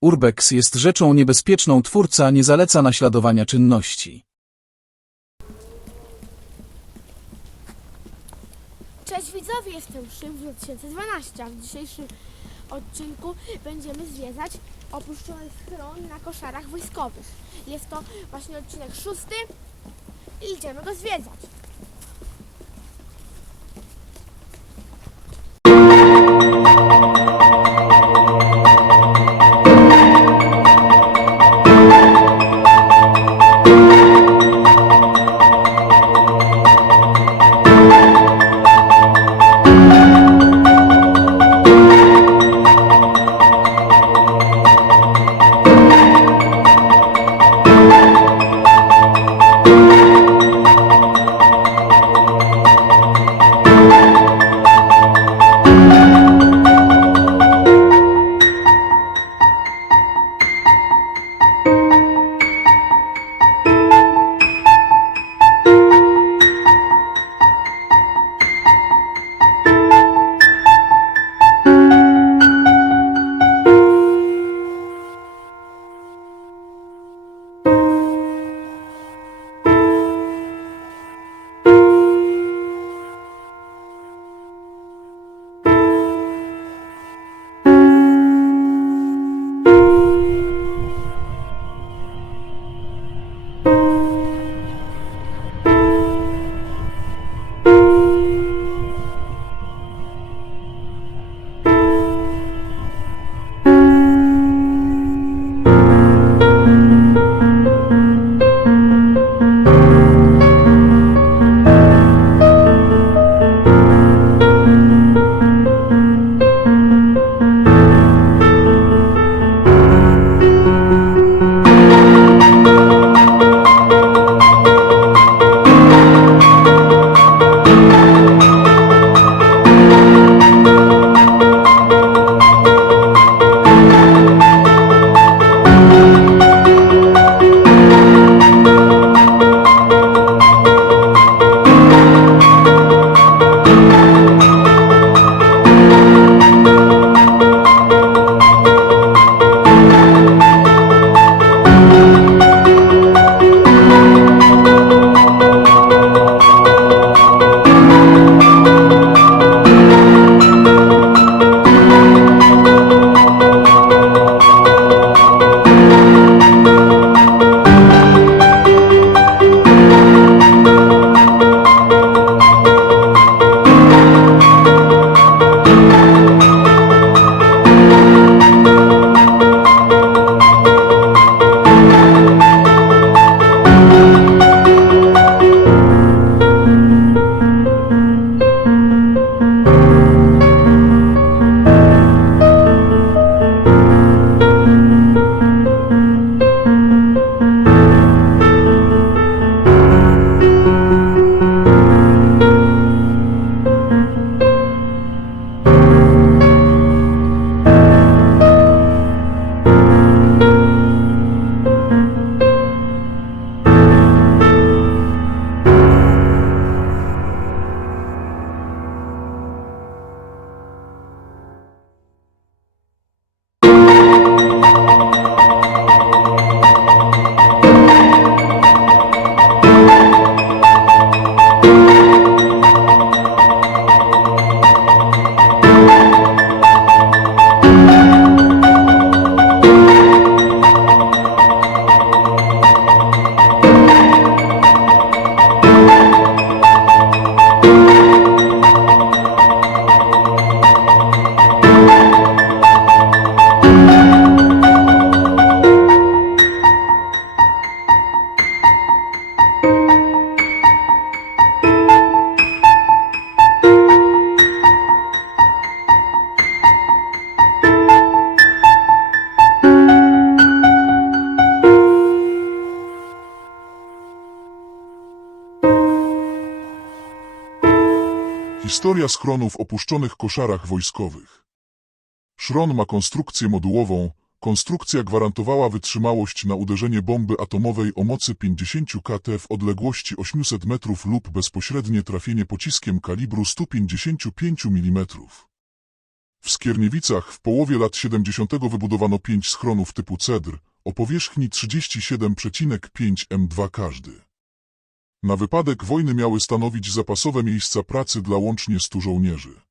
Urbex jest rzeczą niebezpieczną, twórca nie zaleca naśladowania czynności. Cześć widzowie, jestem Szym 2012, a w dzisiejszym odcinku będziemy zwiedzać opuszczony schron na koszarach wojskowych. Jest to właśnie odcinek szósty i idziemy go zwiedzać. Historia schronów opuszczonych koszarach wojskowych. Szron ma konstrukcję modułową. Konstrukcja gwarantowała wytrzymałość na uderzenie bomby atomowej o mocy 50 kt w odległości 800 metrów lub bezpośrednie trafienie pociskiem kalibru 155 mm. W Skierniewicach w połowie lat 70. wybudowano pięć schronów typu cedr o powierzchni 37,5 m2 każdy. Na wypadek wojny miały stanowić zapasowe miejsca pracy dla łącznie 100 żołnierzy.